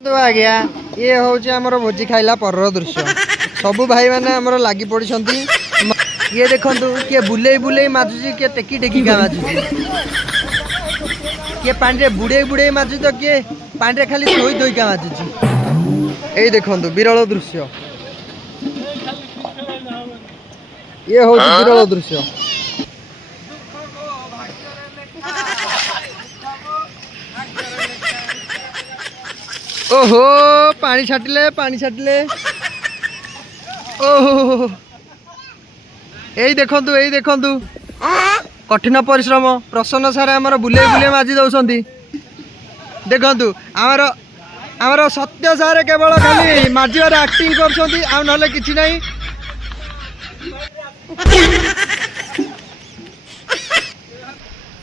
तो आज्ञा ये हूँ आमर भोजी खाइला पर दृश्य सबू भाई मैंने आमर लगी पड़ी ये देखु किए बुले बुले माजुची किए टेकी टेकी का माजुची किए पानी बुड़े बुड़े माजु तो किए पानी खाली धोई धोई का माजुची यही देखु विरल दृश्य ये हूँ विरल दृश्य ओहो पानी छाटिले ओहो यही देखु कठिन परिश्रम प्रसन्न सारे आमर बुले बुले माजी दौरान देखु आमर आमर सत्य सारे केवल खाली माजिबार एक्टिंग कर किछि नहीं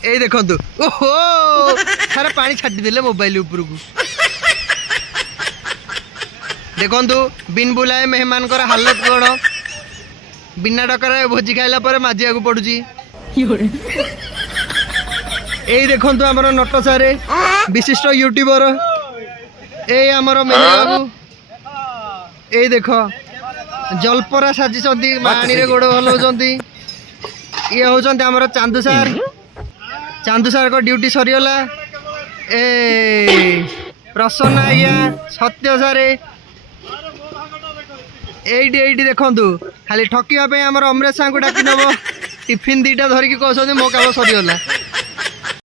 यही देखु ओहो सारे पानी छाटिदेले मोबाइल उपरकू देखु बिन बुलाए मेहमान हालत कौन बिना डकर भोजी खाइला पर माजिया को पड़ुची यही देखु आमर नट सारे विशिष्ट यूट्यूबर यही आमर मेहमान बाबू यही देख जलपरा साजी पानी रे गोड़ हलाउंट ये हूँ आमर चांदू सार को ड्यूटी सरीगला ए प्रसन्न आज्ञा सत्य सारे एडी देखु खाली ठकिया आमर अमरेश साहू डाकी नब टिफिन 2टा धरिकी कहते मो काम सरीगला।